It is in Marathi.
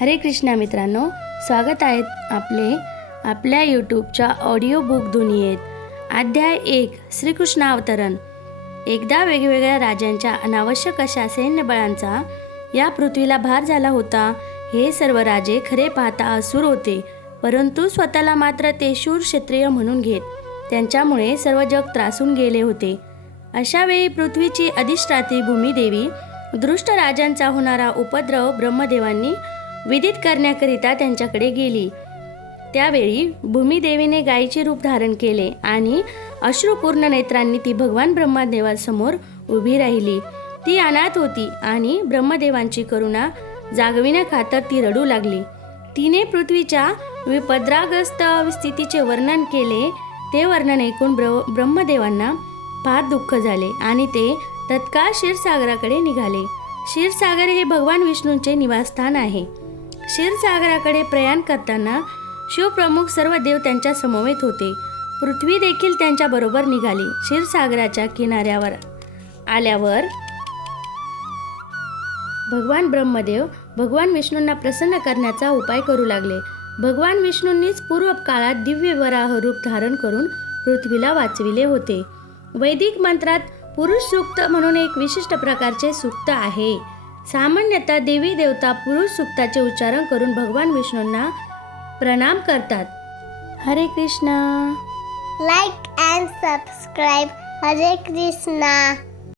हरे कृष्णा मित्रांनो, स्वागत आहे आपल्या यूट्यूबच्या ऑडिओ बुक दुनियेत. अध्याय 1 श्रीकृष्ण अवतरण. एकदा वेगवेगळ्या राजांच्या अनावश्यक अशा सैन्यबळांचा या पृथ्वीला भार झाला होता. हे सर्व राजे खरे पाहता असुर होते, परंतु स्वतःला मात्र ते शूर क्षत्रिय म्हणून घेत. त्यांच्यामुळे सर्व जग त्रासून गेले होते. अशा वेळी पृथ्वीची अधिष्ठात्री भूमिदेवी दृष्ट राजांचा होणारा उपद्रव ब्रह्मदेवांनी विदित करण्याकरिता त्यांच्याकडे गेली. त्यावेळी भूमिदेवीने गायीचे रूप धारण केले आणि अश्रुपूर्ण नेत्रांनी ती भगवान ब्रह्मदेवासमोर उभी राहिली. ती अनाथ होती आणि ब्रह्मदेवांची करुणा जागविण्याखातर ती रडू लागली. तिने पृथ्वीच्या विपद्राग्रस्त स्थितीचे वर्णन केले. ते वर्णन ऐकून ब्रह्मदेवांना फार दुःख झाले आणि ते तत्काळ क्षीरसागराकडे निघाले. क्षीरसागर हे भगवान विष्णूंचे निवासस्थान आहे. क्षीरसागराकडे प्रयाण करताना शिवप्रमुख सर्व देव त्यांच्या समवेत होते. पृथ्वी देखील त्यांच्या बरोबर निघाली. क्षीरसागराच्या किनाऱ्यावर आल्यावर भगवान ब्रह्मदेव भगवान विष्णूंना प्रसन्न करण्याचा उपाय करू लागले. भगवान विष्णूंनीच पूर्व काळात दिव्य वराह रूप धारण करून पृथ्वीला वाचविले होते. वैदिक मंत्रात पुरुष सूक्त म्हणून एक विशिष्ट प्रकारचे सूक्त आहे. सामान्यतः देवी देवता पुरुष सूक्ताचे उच्चारण करून भगवान विष्णूंना प्रणाम करतात. हरे Krishna. Like and subscribe. Hare Krishna.